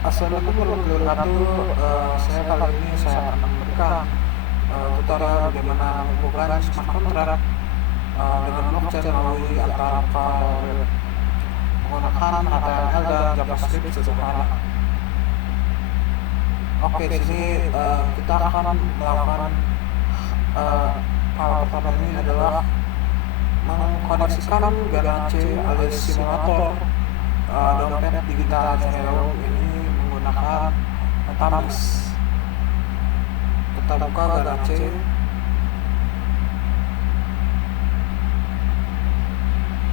Assalamualaikum warahmatullahi wabarakatuh. Saya kali ini saya akan memberikan tutorial bagaimana menghubungkan smart contract dengan blockchain melalui antara file menggunakan HTML dan JavaScript sederhana. Oke, di sini kita akan melakukan hal pertama ini adalah mengkoneksikan Galaxy alias simulator dompet digital Ethereum ini menggunakan MetaMask. Kita buka Galaxy,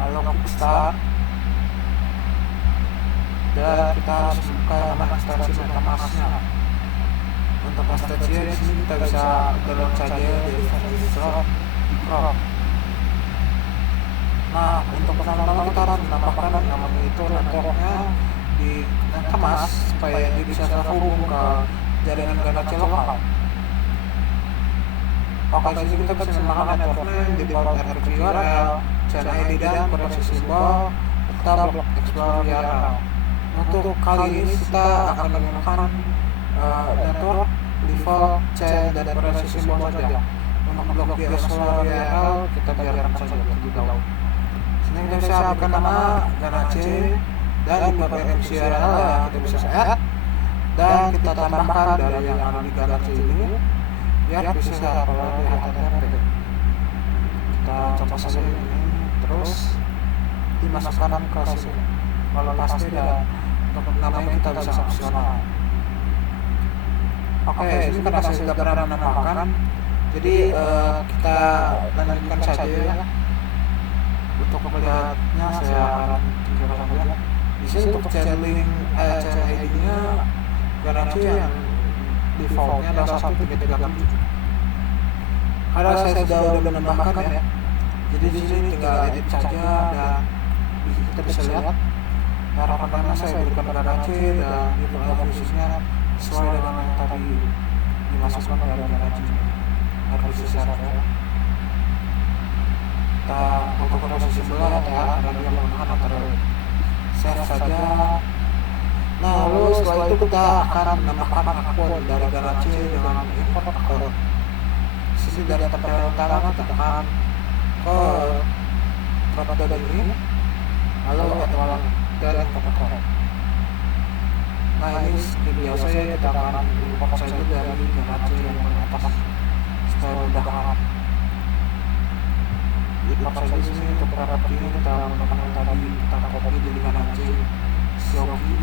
lalu klik start, dan kita harus buka nama ekstensi MetaMask-nya. Untuk ekstensi di sini kita bisa download saja dari Microsoft. Nah, untuk pertama-tama kita harus menambahkan yang namanya itu networknya di MetaMask supaya dia bisa terhubung ke jaringan Galaxy lokal. Oke, di sini kita bisa menambahkan networknya di default RFC URL, chain ID dan proxy simbol serta block explorer URL. Untuk kali ini kita akan menggunakan network default chain dan proxy simbol saja. Untuk block explorer URL kita biarkan saja terlebih dahulu. Sini kita bisa berikan nama Galaxy dan di RFC URL yang kita bisa add, dan kita tambahkan dari yang ada di Galaxy ini biar bisa upload di HTTP. Kita coba saja ini, terus dimasukkan ke sini. Kalau pasti dan untuk namanya kita bisa opsional. Oke, ini karena saya sudah berani menambahkan, jadi kita lanjutkan saja ya. Untuk melihatnya saya akan tunjukkan saja. Di sini untuk chain ID-nya Galaxy yang defaultnya adalah 1337. Ada saya sudah menambahkan ya. Jadi di sini tinggal edit saja dan kita bisa lihat harapan saya berikan Galaxy dan di file khususnya sesuai dengan yang tadi dimasukkan dari Galaxy. Harus syarat ya. Kita untuk proses sebelah ya, ada yang menggunakan antara save saja. Nah, lalu setelah itu kita akan menambahkan akun dari Galaxy dengan import akun. Sisi dari tempat utama kita tekan ke produk ini, lalu kita dan import akun. Nah, ini seperti biasa ya, kita akan import saja dari Galaxy yang atas supaya mudah. Import saja di sini untuk produk ini kita menggunakan tadi, kita copy dari Galaxy Xiaomi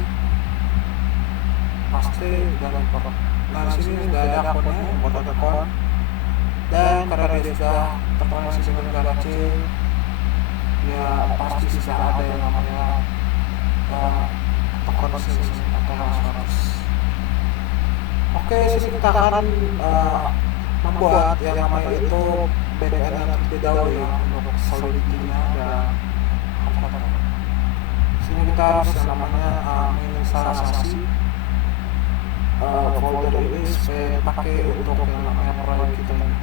paste dan import. Nah, di sini sudah ada akunnya, import akun, dan karena dia sudah terkoneksi dengan Galaxy, ya pasti sudah ada yang namanya terkoneksi atau harus. Oke, sini kita akan membuat yang namanya itu BDN yang terlebih dahulu ya, untuk solidity-nya dan sini kita harus yang namanya menginstalasi folder ini supaya pakai untuk yang namanya proyek kita ini.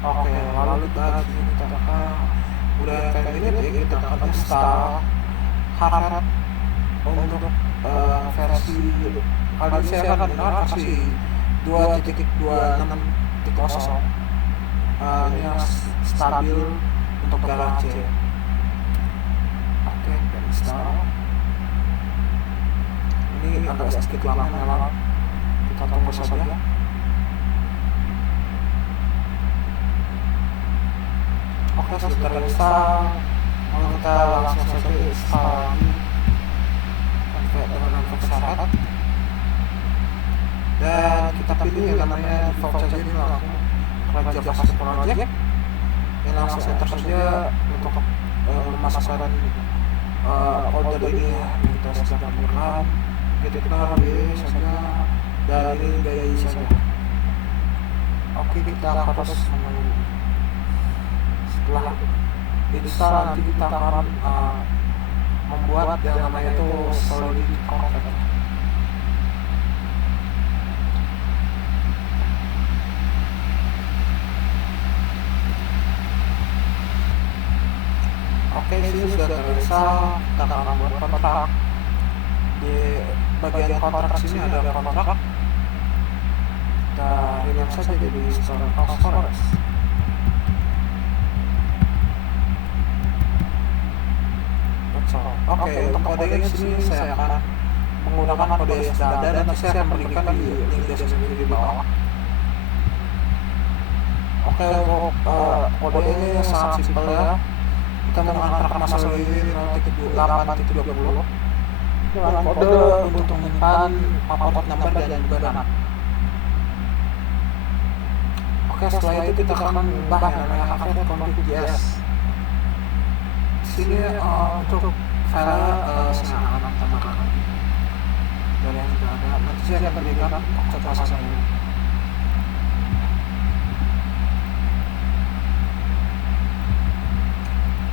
Oke, lalu kita akan udah kayak ini ya, kita akan install hardware untuk versi kali ini saya akan gunakan versi 2.26.0. Ini yang stabil untuk Galaxy. Oke, install. Ini agak sedikit lama memang, kita tunggu saja. Oke, sudah terinstall. Lalu kita langsung saja install dengan syarat, dan kita pilih yang namanya default saja ini langsung ke JavaScript project yang langsung enter saja untuk memasukkan folder ini ya. Kita sudah menggunakan editor B saja dan ini gaya saja. Oke, kita harus setelah install nanti kita akan membuat yang namanya itu solidity contract. Oke, ini sudah terinstall. Kita akan membuat kontrak Di bagian kontrak sini ada kontrak. Kita rename saja jadi storage. Oke, untuk kodenya di sini saya akan menggunakan kode SDADA dan nanti saya akan berikan di link deskripsi di bawah. Oke, untuk kodenya sangat simpel ya. Kita mengangkat masalah ini 0.8.20 dengan kode untuk menyimpan port number dan juga nama. Oke, setelah itu kita akan mengubah yang namanya hv-config.js. Di sini untuk file saya akan tambahkan dari yang sudah ada. Nanti saya akan berikan catatan ini.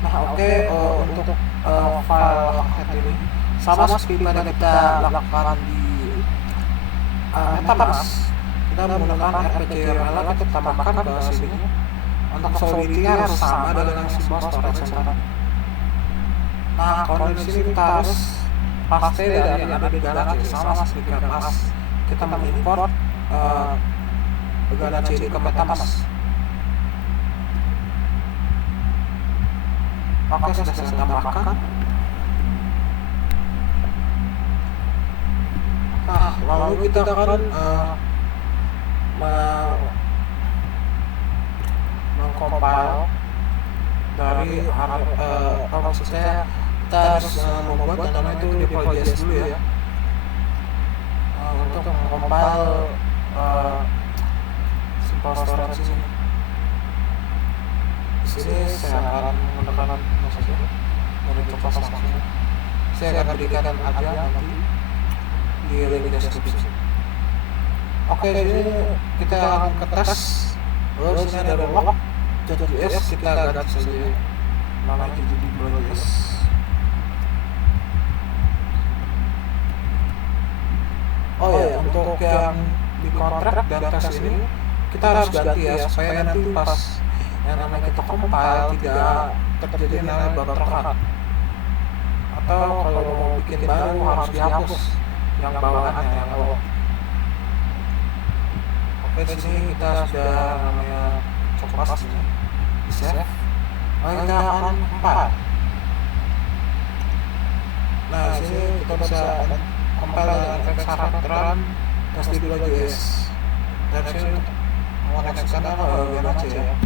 Nah, oke, untuk file head ini sama seperti pada kita lakukan di MetaMask. Kita menggunakan RPC-URL, kita tambahkan ke sini. Untuk solidity harus sama dengan simbol storage center. Nah, kalau di sini kita harus paste dari yang ada di Galaxy sama seperti pas kita mengimport Galaxy ke MetaMask. Oke, sudah saya tambahkan. Nah, lalu kita akan mengcompile dari maksudnya kita harus membuat yang namanya itu deploy.js dulu ya. Untuk mengcompile simple storage ini. Di sini saya akan menggunakan maksudnya dari copas langsung. Saya akan berikan aja nanti di link deskripsi. Oke, ini kita akan ke tes. Lalu sini ada log.js, kita ganti saja namanya jadi deploy.js. Oh ya, untuk yang di kontrak dan tes ini kita harus ganti ya supaya nanti pas yang namanya kita compile tidak terjadi namanya bug terhad. Atau kalau mau bikin baru harus dihapus yang bawaannya yang awal. Oke, di sini kita sudah namanya copas ini di save. Kita akan compile. Nah, sini kita bisa compile dengan efek syarat run test.js. Dan sini mengoneksikan biar aja ya.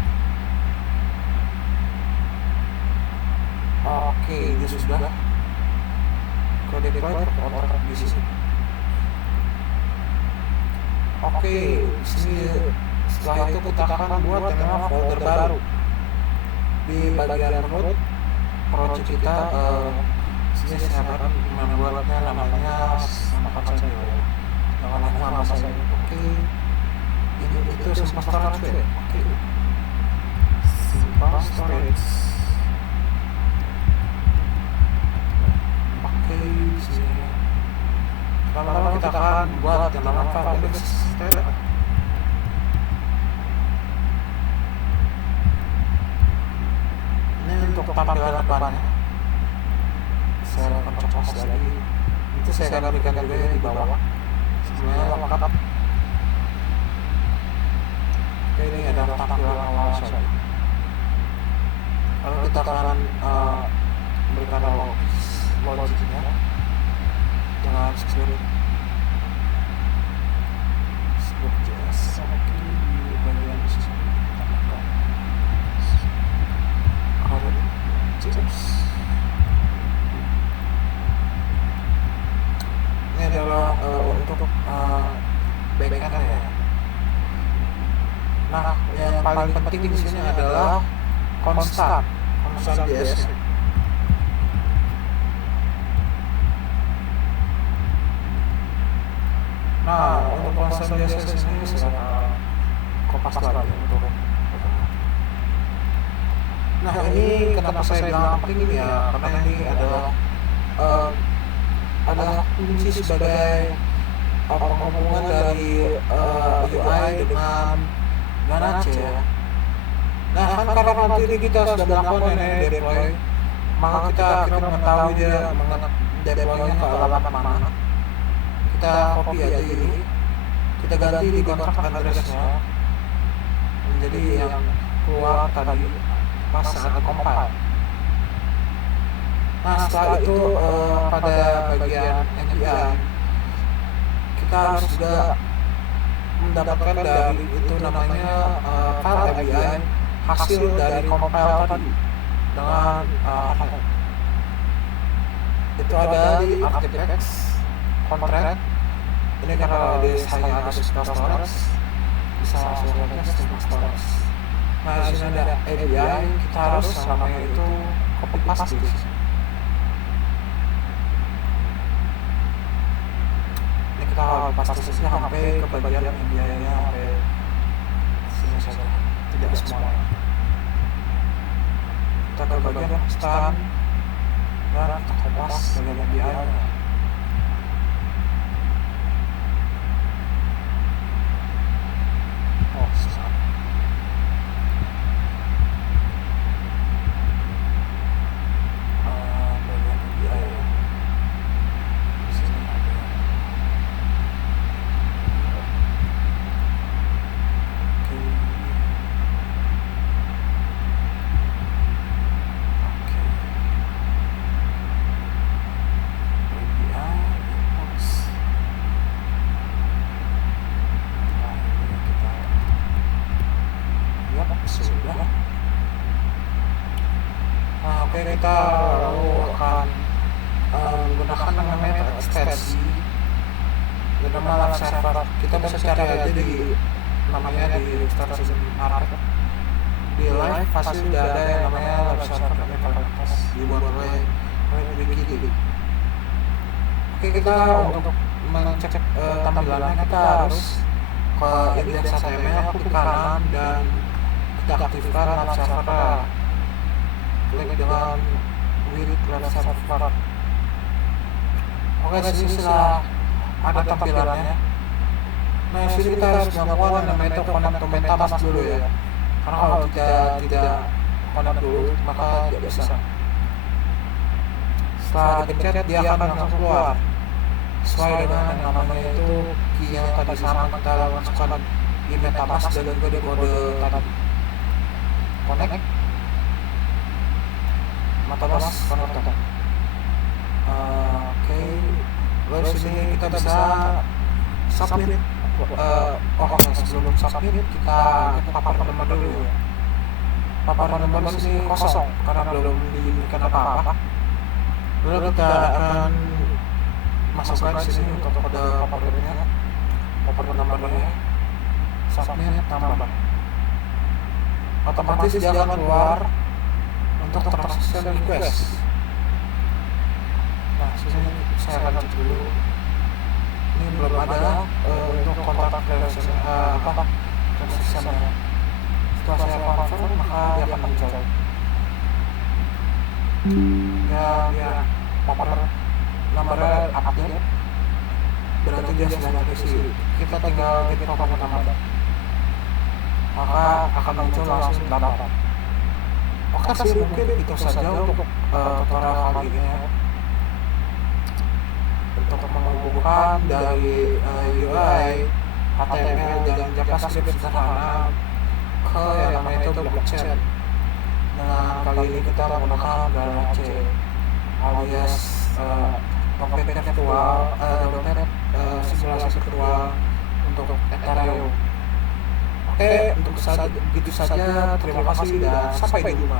Oke, ini sudah kode deploy kontrak di sini. Oke, di sini setelah itu kita akan buat yang namanya folder baru di bagian root project kita. Sini saya akan membuatnya namanya samakan saja ya. Jangan nama saya. Oke, ini itu simple storage. Oke, simple storage. Oke, sini. Lama-lama kita akan buat yang namanya file index. Ini untuk tampilan depannya. Saya akan copas lagi. Itu saya akan berikan juga di bawah. Semuanya lengkap. Oke, ini ada tampilan awal saja. Lalu kita akan memberikan logiknya dengan script.js. Oke, di bagian sini tambahkan code.js. Ini adalah untuk backend ya. Nah, yang paling penting di sini adalah constant JS. Nah, untuk constant JS ini saya kopas lagi untuk. Nah, ini kenapa saya bilang penting ya? Karena ini adalah kunci sebagai penghubungan dari UI dengan Galaxy ya. Nah, kan karena nanti kita sudah melakukan deploy, maka kita akhirnya mengetahui dia deploynya ke alamat mana, kita copy aja ini, kita ganti di kontrak address-nya menjadi yang keluar tadi pas saat compile. Nah setelah itu pada bagian API kita harus juga mendapatkan dari itu namanya file API hasil dari compile tadi dengan itu ada di artifacts contract. Ini karena hanya ada sekitar storage, bisa langsung ke sistem storage. Nah di sini ada API, kita harus namanya itu copy paste. Kita paste sampai ke bagian API-nya sampai sini saja, tidak semua. Kita ke bagian stand dan kita paste bagian API-nya. Sudah. Nah, oke, kita lalu akan menggunakan namanya ekstensi bernama live server. Kita bisa cari aja di namanya di ekstensi market di live pasti sudah ada yang namanya live server di Borneo wiki. Oke, kita untuk mengecek tampilannya kita harus ke index HTML, klik kanan dan kita aktifkan live server. Klik dengan with live server. Oke, sini setelah ada tampilannya. Nah, sini kita harus melakukan namanya itu connect to MetaMask dulu ya. Karena kalau tidak connect dulu maka tidak bisa. Setelah dipencet dia akan langsung keluar sesuai dengan namanya itu key yang tadi sama kita masukkan di MetaMask dan juga di kode tadi. Connect MetaMask connect. Oke, lalu sini kita bisa submit. Sebelum submit kita paparkan nomor dulu ya. Paparkan nomor sini kosong karena belum diberikan apa-apa. Lalu kita akan masukkan di sini untuk kode paparkan nomornya. Submit tambah. Otomatis dia akan keluar untuk transaction request. Nah, sini saya lanjut dulu. Ini belum ada untuk kontak transaction-nya. Setelah saya confirm maka dia akan muncul. Ya, paper nomornya update. Berarti dia sudah ada di sini. Kita tinggal ketik paper nomor. Maka akan muncul langsung dapat. Oke sih, mungkin itu saja untuk tutorial kali ini ya. Untuk menghubungkan dari UI, HTML dan JavaScript sederhana ke yang namanya itu blockchain. Dengan kali ini kita menggunakan Galaxy alias dompet virtual, dompet simulasi virtual untuk Ethereum. Oke, untuk gitu saja. Terima kasih dan sampai jumpa.